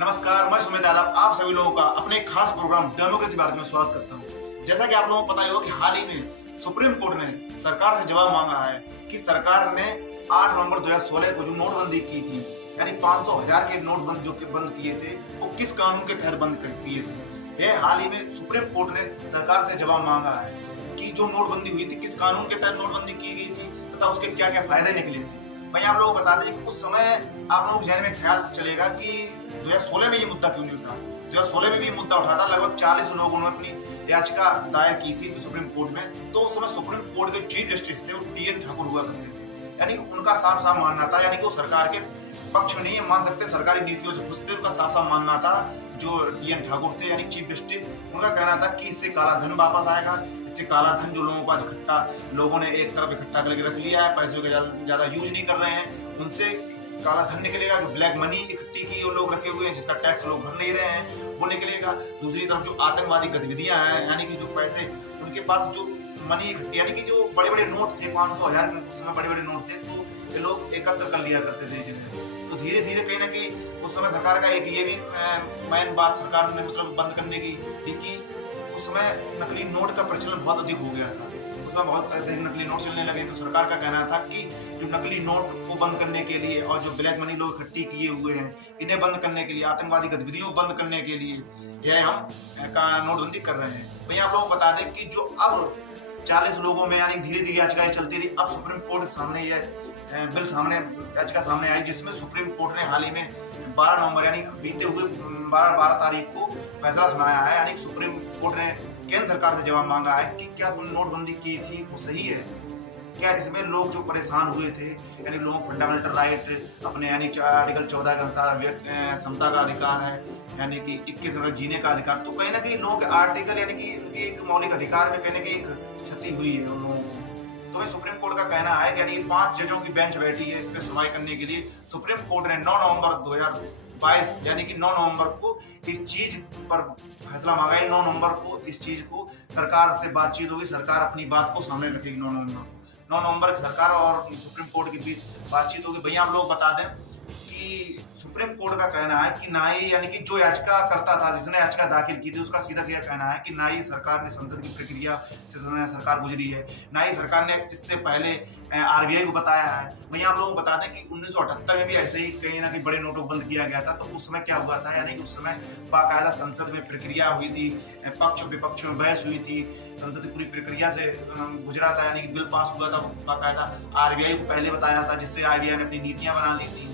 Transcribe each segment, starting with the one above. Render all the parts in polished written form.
नमस्कार, मैं सुमित यादव आप सभी लोगों का अपने एक खास प्रोग्राम डेमोक्रेसी भारत में स्वागत करता हूं। जैसा कि आप लोगों को पता ही होगा कि हाल ही में सुप्रीम कोर्ट ने सरकार से जवाब मांगा है कि सरकार ने 8 नवंबर 2016 को जो नोटबंदी की थी, यानी 500,000 के नोट बंद किए थे, वो किस कानून के तहत बंद किए थे। ये हाल ही में सुप्रीम कोर्ट ने सरकार से जवाब मांगा है कि जो नोटबंदी हुई थी किस कानून के तहत नोटबंदी की गई थी तथा उसके क्या क्या फायदे निकले थे। मैं आप लोगों को बता दें कि उस समय आप लोगों के जहन में ख्याल चलेगा कि 2016 में ये मुद्दा क्यों नहीं उठा। 2016 में भी ये मुद्दा उठा था, लगभग 40 लोगों ने अपनी याचिका दायर की थी सुप्रीम कोर्ट में। तो उस समय सुप्रीम कोर्ट के चीफ जस्टिस थे, वो टी.एन. ठाकुर हुआ करते थे, यानी उनका साफ साफ मानना था, यानी कि वो सरकार के पक्ष में नहीं मान सकते, सरकारी नीतियों से खुश थे, उनका साफ साफ मानना था। जो टी.एन. ठाकुर थे यानी चीफ जस्टिस, उनका कहना था कि इससे काला धन वापस आएगा, इससे काला धन जो लोगों को आज इकट्ठा लोगों ने एक तरफ इकट्ठा करके रख लिया है, पैसों का ज्यादा यूज नहीं कर रहे हैं, उनसे काला धन निकलेगा। जो ब्लैक मनी इकट्ठी की वो लोग रखे हुए हैं, जिसका टैक्स लोग भर नहीं रहे हैं, वो निकलेगा। दूसरी तरफ जो आतंकवादी गतिविधियां हैं, यानी कि जो पैसे उनके पास जो मनी यानी कि जो बड़े बड़े नोट थे, 500,000 के उस समय बड़े बड़े नोट थे, तो ये लोग एकत्र कर लिया करते थे। तो धीरे धीरे कहीं ना कहीं उस समय सरकार का एक ये भी मेन बात सरकार ने मतलब बंद करने की थी कि उस समय नकली नोट का प्रचलन बहुत अधिक हो गया था। उसमें बहुत अधिक नकली नोट चलने लगे, तो सरकार का कहना था कि जो नकली नोट को बंद करने के लिए और जो ब्लैक मनी लोग इकट्ठी किए हुए हैं, इन्हें बंद करने के लिए, आतंकवादी गतिविधियों को बंद करने के लिए यह हम नोटबंदी कर रहे हैं। वहीं आप लोगों को बता दें कि जो अब 40 लोगों में यानी धीरे धीरे याचिकाएं चलती रही, अब सुप्रीम कोर्ट के सामने यह बिल याचिका सामने आई, जिसमें सुप्रीम कोर्ट ने हाल ही में 12 नवंबर यानी बीते हुए 12 तारीख को फैसला सुनाया है। यानी सुप्रीम कोर्ट ने केंद्र सरकार से जवाब मांगा है कि क्या तुमने नोटबंदी की थी वो सही है, क्या इसमें लोग जो परेशान हुए थे, यानी लोगों को फंडामेंटल राइट अपने यानी आर्टिकल 14 के अनुसार समता का अधिकार है, यानी कि 21 मिनट जीने का अधिकार, तो कहीं ना कहीं लोगों के आर्टिकल यानी कि उनके एक मौलिक अधिकार में कहीं ना कहीं एक क्षति हुई है उन लोगों को। तो सुप्रीम कोर्ट का कहना है कि यानी 5 जजों की बेंच बैठी है इस पर सुनवाई करने के लिए। सुप्रीम कोर्ट ने 9 नवंबर 2022 यानी कि 9 नवंबर को इस चीज पर फैसला मांगा है। 9 नवंबर को इस चीज को सरकार से बातचीत होगी, सरकार अपनी बात को सामने रखेगी। 9 नवंबर सरकार और सुप्रीम कोर्ट के बीच बातचीत होगी। भैया हम लोग बता दें कि सुप्रीम कोर्ट का कहना है कि ना ही यानी कि जो याचिका करता था, जिसने याचिका दाखिल की थी, उसका सीधा सीधा कहना है कि ना ही सरकार ने संसद की प्रक्रिया से सरकार गुजरी है, ना ही सरकार ने इससे पहले आरबीआई को बताया है। वहीं आप लोगों को बता दें कि 1978 में भी ऐसे ही कहीं ना कहीं बड़े नोटों को बंद किया गया था। तो उस समय क्या हुआ था, यानी कि उस समय बाकायदा संसद में प्रक्रिया हुई थी, पक्ष विपक्ष में बहस हुई थी, संसद की पूरी प्रक्रिया से गुजरा था, यानी कि बिल पास हुआ था। बाकायदा आरबीआई को पहले बताया था, जिससे आरबीआई ने अपनी नीतियां बना ली थी।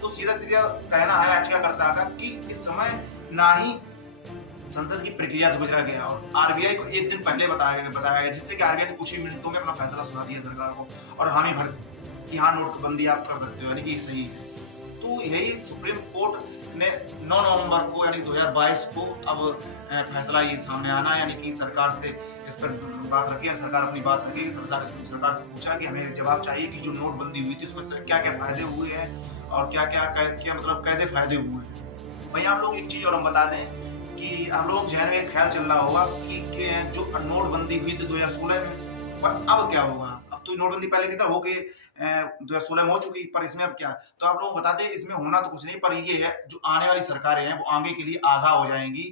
तो सीधा सीधा कहना है याचिकाकर्ता का कि इस समय ना ही संसद की प्रक्रिया से गुजरा गया और आरबीआई को एक दिन पहले बताया गया, जिससे कि आरबीआई ने कुछ ही मिनटों में अपना फैसला सुना दिया सरकार को और हामी भर कि हाँ नोटबंदी आप कर सकते हो, यानी कि सही है। तो यही सुप्रीम कोर्ट ने 9 नवंबर को यानी 2022 को अब फैसला ये सामने आना, यानी कि सरकार से इस पर बात रखी है, सरकार अपनी बात रखेगी। सरकार से पूछा कि हमें जवाब चाहिए कि जो नोटबंदी हुई थी उसमें क्या क्या फायदे हुए हैं और क्या मतलब कैसे फायदे हुए हैं। वहीं आप लोग एक चीज और हम बता दें कि आप लोग जहन में ख्याल चल रहा होगा कि जो नोटबंदी हुई थी 2016 में, पर अब क्या होगा। अब तो नोटबंदी पहले निकल हो के 2016 में हो चुकी, पर इसमें अब क्या। तो आप लोग बता दें इसमें होना तो कुछ नहीं, पर ये है जो आने वाली सरकारें हैं वो आगे के लिए आगाह हो जाएंगी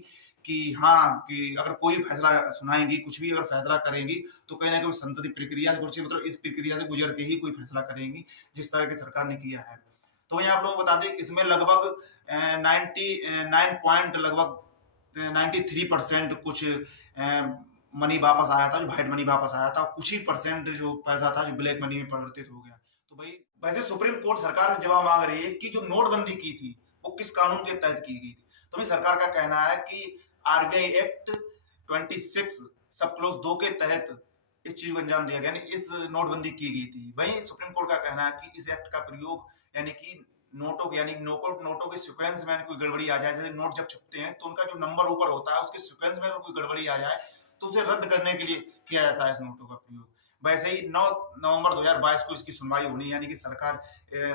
कि हाँ कि अगर कोई फैसला सुनाएंगी, कुछ भी अगर फैसला करेंगी तो कहीं ना कहीं संसदीय प्रक्रिया से मतलब इस प्रक्रिया से गुजर के ही कोई फैसला करेंगी, जिस तरह की सरकार ने किया है। तो वहीं आप लोगों को बता दें इसमें लगभग 93% कुछ मनी वापस आया था, जो व्हाइट मनी वापस आया था, कुछ ही परसेंट जो पैसा था जो ब्लैक मनी में परिवर्तित हो गया। तो भाई वैसे सुप्रीम कोर्ट सरकार से जवाब मांग रही है कि जो नोटबंदी की थी वो किस कानून के तहत की गई थी। तो भाई सरकार का कहना है कि आरबीआई एक्ट 26 सब क्लोज 2 के तहत इस चीज को अंजाम दिया गया, यानी इस नोटबंदी की गई थी। वहीं सुप्रीम कोर्ट का कहना है कि इस एक्ट का प्रयोग यानी कि नोटों के सीक्वेंस में कोई गड़बड़ी आ जाए, जैसे नोट जब छपते हैं तो उनका जो नंबर ऊपर होता है उसके सीक्वेंस में कोई गड़बड़ी आ जाए तो उसे रद्द करने के लिए किया जाता है इस नोटों का प्रयोग। वैसे ही 9 नवंबर 2022 को इसकी सुनवाई होनी, यानी कि सरकार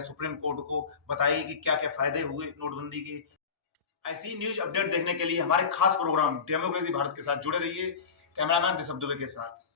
सुप्रीम कोर्ट को बताएगी कि क्या क्या फायदे हुए नोटबंदी के। ऐसी न्यूज अपडेट देखने के लिए हमारे खास प्रोग्राम डेमोक्रेसी भारत के साथ जुड़े रहिए। कैमरामैन ऋषभ दुबे के साथ।